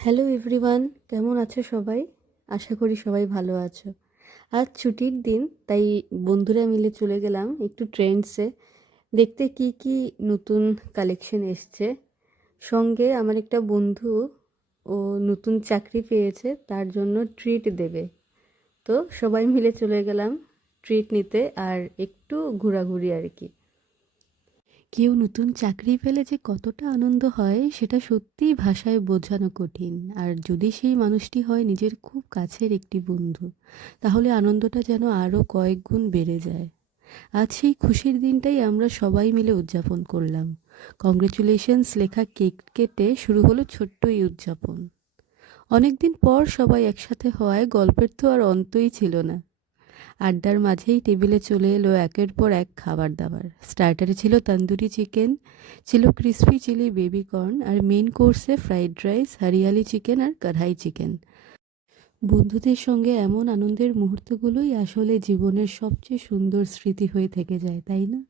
Hello everyone, কেমন আছো সবাই? আশা করি সবাই ভালো আছো। আজ ছুটির দিন, তাই বন্ধুরা মিলে চলে গেলাম একটু ট্রেন্ডসে দেখতে কি কি নতুন কালেকশন এসছে। সঙ্গে আমার একটা বন্ধু, ও নতুন চাকরি পেয়েছে, তার জন্য ট্রিট দেবে। তো সবাই মিলে চলে গেলাম ট্রিট নিতে আর একটু ঘোরাঘুরি আর কি। কেউ নতুন চাকরি পেলে যে কতটা আনন্দ হয় সেটা সত্যিই ভাষায় বোঝানো কঠিন। আর যদি সেই মানুষটি হয় নিজের খুব কাছের একটি বন্ধু, তাহলে আনন্দটা যেন আরও কয়েক গুণ বেড়ে যায়। আজ সেই খুশির দিনটাই আমরা সবাই মিলে উদযাপন করলাম। কংগ্রেচুলেশনস লেখা কেক কেটে শুরু হলো ছোট্ট এই উদযাপন। অনেকদিন পর সবাই একসাথে হওয়ায় গল্পের তো আর অন্তই ছিল না। আড্ডার মাঝেই টেবিলে চলে এলো একের পর এক খাবার দাবার। স্টার্টারে ছিল তন্দুরি চিকেন, ছিল ক্রিসপি চিলি বেবি কর্ন, আর মেন কোর্সে ফ্রাইড রাইস, হরিয়ালি চিকেন আর কড়াই চিকেন। বন্ধুদের সঙ্গে এমন আনন্দের মুহূর্তগুলোই আসলে জীবনের সবচেয়ে সুন্দর স্মৃতি হয়ে থেকে যায়, তাই না?